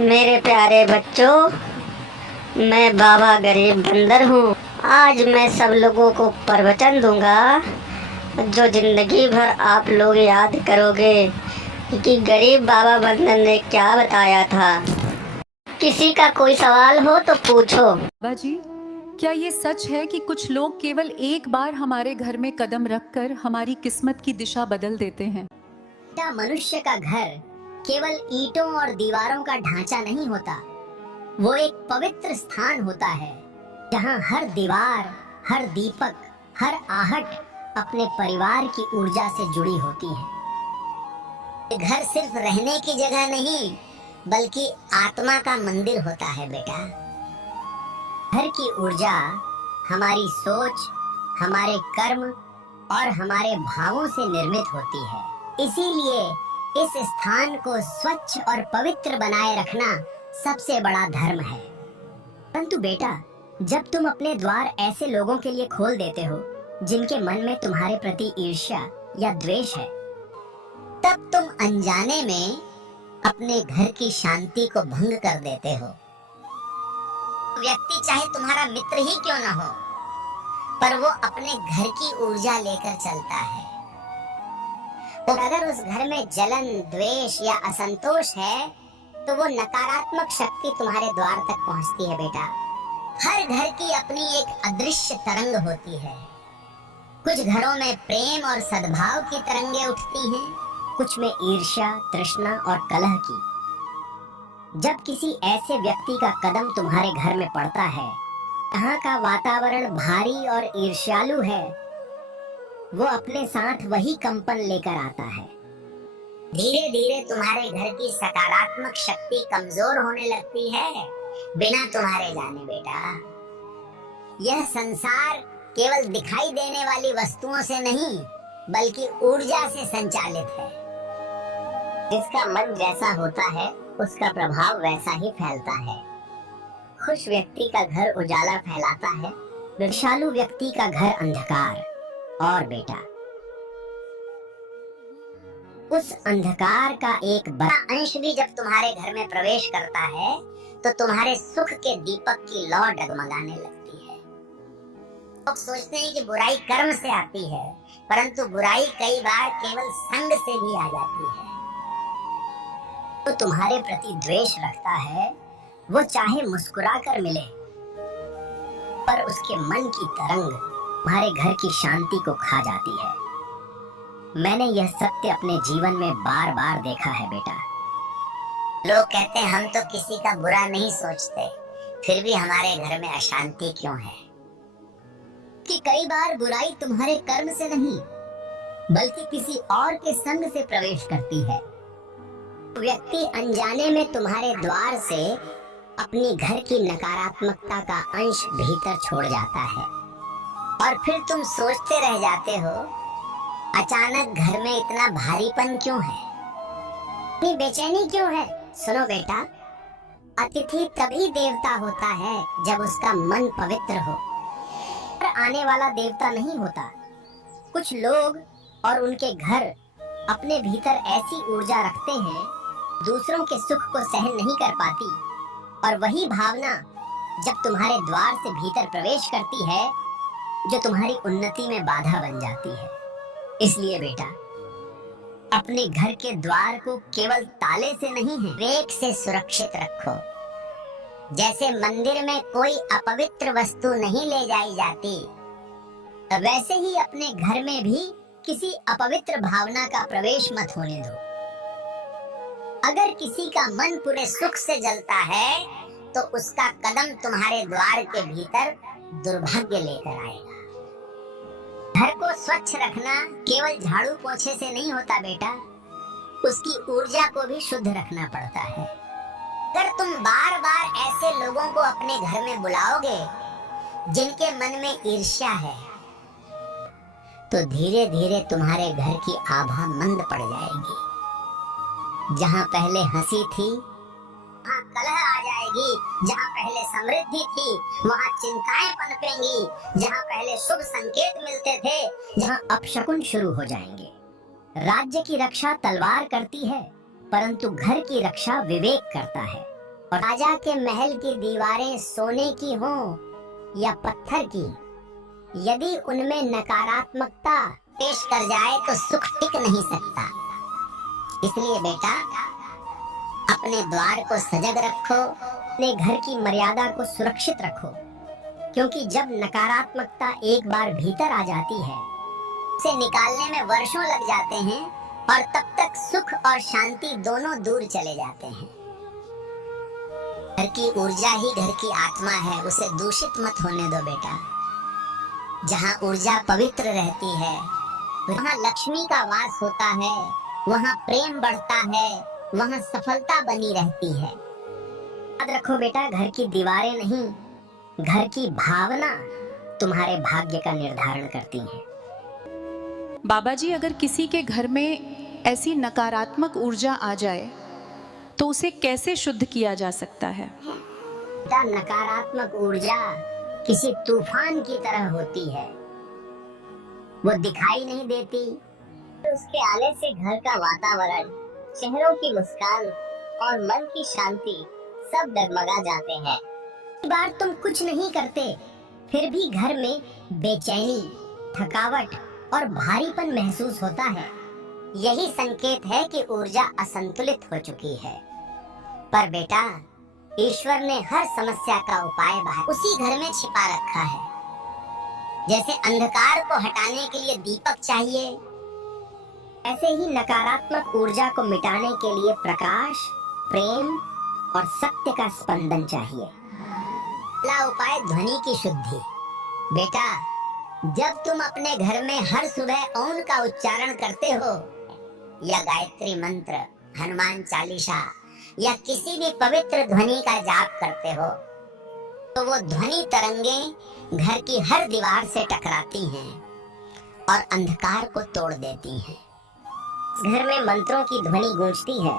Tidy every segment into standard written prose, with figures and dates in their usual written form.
मेरे प्यारे बच्चों, मैं बाबा गरीब बंदर हूँ। आज मैं सब लोगों को प्रवचन दूंगा जो जिंदगी भर आप लोग याद करोगे कि गरीब बाबा बंदर ने क्या बताया था। किसी का कोई सवाल हो तो पूछो। बाबा जी, क्या ये सच है कि कुछ लोग केवल एक बार हमारे घर में कदम रखकर हमारी किस्मत की दिशा बदल देते हैं? क्या मनुष्य का घर केवल ईंटों और दीवारों का ढांचा नहीं होता, वो एक पवित्र स्थान होता है जहाँ हर दीवार, हर दीपक, हर आहट अपने परिवार की ऊर्जा से जुड़ी होती है। घर सिर्फ रहने की जगह नहीं, बल्कि आत्मा का मंदिर होता है बेटा। घर की ऊर्जा हमारी सोच, हमारे कर्म और हमारे भावों से निर्मित होती है। इसीलिए इस स्थान को स्वच्छ और पवित्र बनाए रखना सबसे बड़ा धर्म है। परंतु बेटा, जब तुम अपने द्वार ऐसे लोगों के लिए खोल देते हो जिनके मन में तुम्हारे प्रति ईर्ष्या या द्वेष है, तब तुम अनजाने में अपने घर की शांति को भंग कर देते हो। व्यक्ति चाहे तुम्हारा मित्र ही क्यों न हो, पर वो अपने घर की ऊर्जा लेकर चलता है। तो अगर उस घर में जलन, द्वेष या असंतोष है, तो वो नकारात्मक शक्ति तुम्हारे द्वार तक पहुंचती है बेटा। हर घर की अपनी एक अदृश्य तरंग होती है। कुछ घरों में प्रेम और सद्भाव की तरंगे उठती हैं, कुछ में ईर्ष्या, तृष्णा और कलह की। जब किसी ऐसे व्यक्ति का कदम तुम्हारे घर में पड़ता है, यहाँ का वातावरण भारी और ईर्ष्यालु है, वो अपने साथ वही कंपन लेकर आता है। धीरे धीरे तुम्हारे घर की सकारात्मक शक्ति कमजोर होने लगती है, बिना तुम्हारे जाने बेटा। यह संसार केवल दिखाई देने वाली वस्तुओं से नहीं, बल्कि ऊर्जा से संचालित है। जिसका मन जैसा होता है, उसका प्रभाव वैसा ही फैलता है। खुश व्यक्ति का घर उजाला फैलाता है, ईर्ष्यालु व्यक्ति का घर अंधकार। और बेटा, उस अंधकार का एक बड़ा अंश भी जब तुम्हारे घर में प्रवेश करता है, तो तुम्हारे सुख के दीपक की लौ डगमगाने लगती है। लोग सोचते हैं कि बुराई कर्म से आती है, परंतु बुराई कई बार केवल संग से भी आ जाती है। तो तुम्हारे प्रति द्वेष रखता है, वो चाहे मुस्कुरा कर मिले, पर उसके मन की तरंग तुम्हारे घर की शांति को खा जाती है। मैंने यह सत्य अपने जीवन में बार बार देखा है बेटा। लोग कहते हैं हम तो किसी का बुरा नहीं सोचते, फिर भी हमारे घर में अशांति क्यों है? कि कई बार बुराई तुम्हारे कर्म से नहीं, बल्कि किसी और के संग से प्रवेश करती है। व्यक्ति अनजाने में तुम्हारे द्वार से अपनी घर की नकारात्मकता का अंश भीतर छोड़ जाता है, और फिर तुम सोचते रह जाते हो, अचानक घर में इतना भारीपन क्यों है, इतनी बेचैनी क्यों है? सुनो बेटा, अतिथि तभी देवता होता है जब उसका मन पवित्र हो, और आने वाला देवता नहीं होता। कुछ लोग और उनके घर अपने भीतर ऐसी ऊर्जा रखते हैं, दूसरों के सुख को सहन नहीं कर पाती, और वही भावना जब तुम्हारे द्वार से भीतर प्रवेश करती है, जो तुम्हारी उन्नति में बाधा बन जाती है। इसलिए बेटा, अपने घर के द्वार को केवल ताले से नहीं है, रेख से सुरक्षित रखो। जैसे मंदिर में कोई अपवित्र वस्तु नहीं ले जाई जाती, वैसे ही अपने घर में भी किसी अपवित्र भावना का प्रवेश मत होने दो। अगर किसी का मन पूरे सुख से जलता है, तो उसका कदम तुम्हारे द्वार के भीतर दुर्भाग्य लेकर आएगा। घर को स्वच्छ रखना केवल झाड़ू पोछे से नहीं होता बेटा, उसकी ऊर्जा को भी शुद्ध रखना पड़ता है। अगर तुम बार बार ऐसे लोगों को अपने घर में बुलाओगे जिनके मन में ईर्ष्या है, तो धीरे धीरे तुम्हारे घर की आभा मंद पड़ जाएगी। जहाँ पहले हंसी थी, वहाँ कलह आ जाएगी। जहाँ पहले समृद्धि थी, वहाँ चिंताएं पनपेंगी। जहाँ पहले शुभ संकेत मिलते थे, जहाँ अपशकुन शुरू हो जाएंगे। राज्य की रक्षा तलवार करती है, परंतु घर की रक्षा विवेक करता है। और राजा के महल की दीवारें सोने की हों या पत्थर की, यदि उनमें नकारात्मकता पेश कर जाए तो सुख टिक नहीं सकता। इसलिए बेटा, अपने द्वार को सजग रखो, अपने घर की मर्यादा को सुरक्षित रखो, क्योंकि जब नकारात्मकता एक बार भीतर आ जाती है, उसे निकालने में वर्षों लग जाते हैं और तब तक सुख और शांति दोनों दूर चले जाते हैं। घर की ऊर्जा ही घर की आत्मा है, उसे दूषित मत होने दो बेटा। जहाँ ऊर्जा पवित्र रहती है, वहाँ लक्ष्मी का वास होता है, वहाँ प्रेम बढ़ता है, वहाँ सफलता बनी रहती है। याद रखो बेटा, घर की दीवारें नहीं, घर की भावना तुम्हारे भाग्य का निर्धारण करती हैं। बाबा जी, अगर किसी के घर में ऐसी नकारात्मक ऊर्जा आ जाए तो उसे कैसे शुद्ध किया जा सकता है? नकारात्मक ऊर्जा किसी तूफान की तरह होती है, वो दिखाई नहीं देती, उसके आने से घर का वातावरण, चेहरों की मुस्कान और मन की शांति सब डगमगा जाते हैं। कई बार तुम कुछ नहीं करते, फिर भी घर में बेचैनी, थकावट और भारीपन महसूस होता है। यही संकेत है कि ऊर्जा असंतुलित हो चुकी है। पर बेटा, ईश्वर ने हर समस्या का उपाय बाहर उसी घर में छिपा रखा है। जैसे अंधकार को हटाने के लिए दीपक चाहिए, ऐसे ही नकारात्मक ऊर्जा को मिटाने के लिए प्रकाश, प्रेम और सत्य का स्पंदन चाहिए। पहला उपाय ध्वनि की शुद्धि। बेटा, जब तुम अपने घर में हर सुबह ओम का उच्चारण करते हो या गायत्री मंत्र, हनुमान चालीसा या किसी भी पवित्र ध्वनि का जाप करते हो, तो वो ध्वनि तरंगे घर की हर दीवार से टकराती हैं और अंधकार को तोड़ देती हैं। घर में मंत्रों की ध्वनि गूंजती है,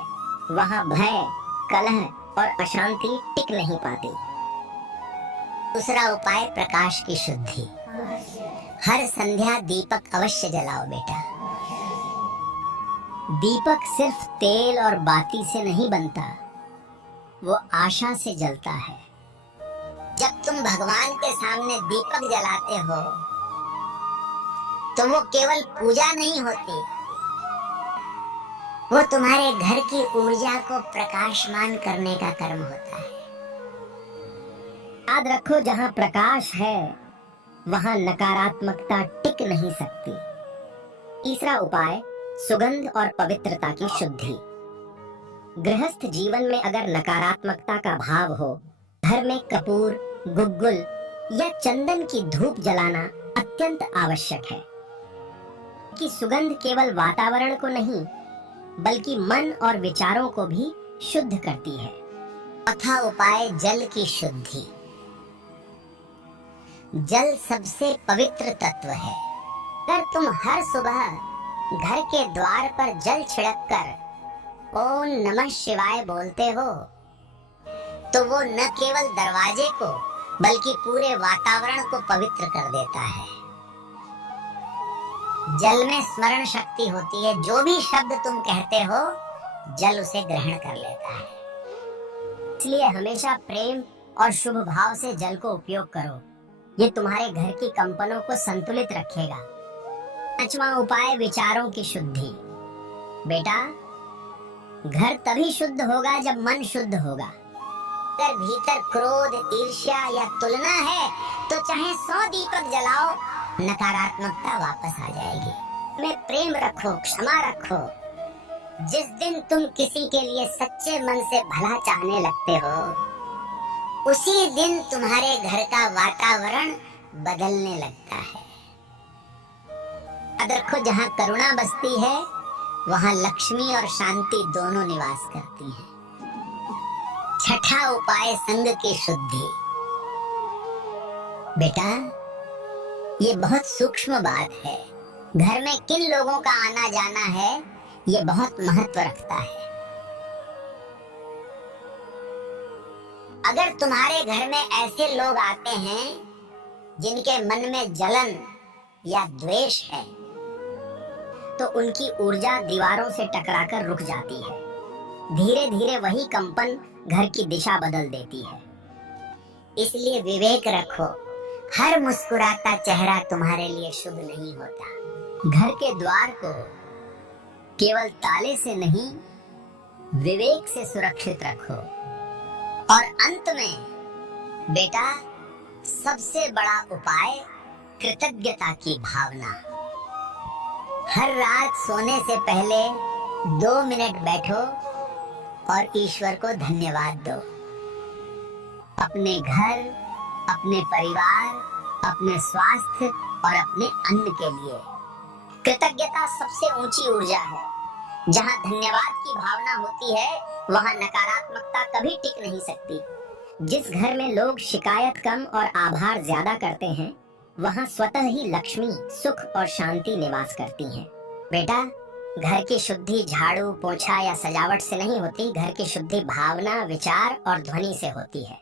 वहां भय, कलह और अशांति टिक नहीं पाती। दूसरा उपाय प्रकाश की शुद्धि। हर संध्या दीपक अवश्य जलाओ बेटा। दीपक सिर्फ तेल और बाती से नहीं बनता, वो आशा से जलता है। जब तुम भगवान के सामने दीपक जलाते हो तो वो केवल पूजा नहीं होती, वो तुम्हारे घर की ऊर्जा को प्रकाशमान करने का कर्म होता है। याद रखो, जहाँ प्रकाश है वहाँ नकारात्मकता टिक नहीं सकती। तीसरा उपाय सुगंध और पवित्रता की शुद्धि। गृहस्थ जीवन में अगर नकारात्मकता का भाव हो, घर में कपूर, गुग्गुल या चंदन की धूप जलाना अत्यंत आवश्यक है कि सुगंध केवल वातावरण को नहीं बल्कि मन और विचारों को भी शुद्ध करती है। चौथा उपाय जल की शुद्धि। जल सबसे पवित्र तत्व है। अगर तुम हर सुबह घर के द्वार पर जल छिड़क कर ओम नमः शिवाय बोलते हो, तो वो न केवल दरवाजे को बल्कि पूरे वातावरण को पवित्र कर देता है। जल में स्मरण शक्ति होती है, जो भी शब्द तुम कहते हो जल उसे ग्रहण कर लेता है। इसलिए हमेशा प्रेम और शुभ भाव से जल को उपयोग करो, ये तुम्हारे घर की कंपनों को संतुलित रखेगा। पांचवा उपाय विचारों की शुद्धि। बेटा, घर तभी शुद्ध होगा जब मन शुद्ध होगा। अगर भीतर क्रोध, ईर्ष्या या तुलना है तो चाहे 100 दीपक जलाओ, नकारात्मकता वापस आ जाएगी। में प्रेम रखो, क्षमा रखो। जिस दिन तुम किसी के लिए सच्चे मन से भला चाहने लगते हो, उसी दिन तुम्हारे घर का वातावरण बदलने लगता है। याद रखो, जहाँ करुणा बसती है वहाँ लक्ष्मी और शांति दोनों निवास करती हैं। छठा उपाय संग की शुद्धि। बेटा, ये बहुत सूक्ष्म बात है। घर में किन लोगों का आना जाना है ये बहुत महत्व रखता है। अगर तुम्हारे घर में ऐसे लोग आते हैं जिनके मन में जलन या द्वेष है, तो उनकी ऊर्जा दीवारों से टकराकर रुक जाती है। धीरे धीरे वही कंपन घर की दिशा बदल देती है। इसलिए विवेक रखो, हर मुस्कुराता चेहरा तुम्हारे लिए शुभ नहीं होता। घर के द्वार को केवल ताले से नहीं, विवेक से सुरक्षित रखो। और अंत में बेटा, सबसे बड़ा उपाय कृतज्ञता की भावना। हर रात सोने से पहले 2 मिनट बैठो और ईश्वर को धन्यवाद दो। अपने घर, अपने परिवार, अपने स्वास्थ्य और अपने अन्न के लिए। कृतज्ञता सबसे ऊंची ऊर्जा है। जहां धन्यवाद की भावना होती है, वहां नकारात्मकता कभी टिक नहीं सकती। जिस घर में लोग शिकायत कम और आभार ज्यादा करते हैं, वहां स्वतः ही लक्ष्मी, सुख और शांति निवास करती हैं। बेटा, घर की शुद्धि झाड़ू, पोछा या सजावट से नहीं होती। घर की शुद्धि भावना, विचार और ध्वनि से होती है।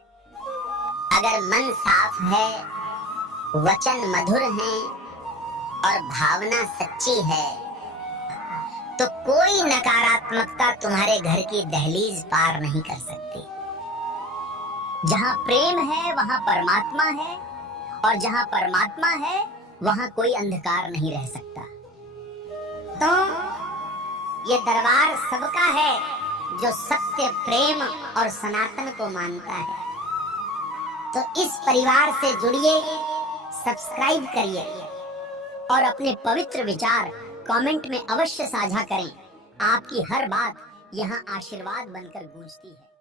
अगर मन साफ है, वचन मधुर हैं और भावना सच्ची है, तो कोई नकारात्मकता तुम्हारे घर की दहलीज पार नहीं कर सकती। जहां प्रेम है, वहां परमात्मा है, और जहां परमात्मा है, वहां कोई अंधकार नहीं रह सकता। तो ये दरबार सबका है जो सत्य, प्रेम और सनातन को मानता है। तो इस परिवार से जुड़िए, सब्सक्राइब करिए और अपने पवित्र विचार कमेंट में अवश्य साझा करें। आपकी हर बात यहाँ आशीर्वाद बनकर गूंजती है।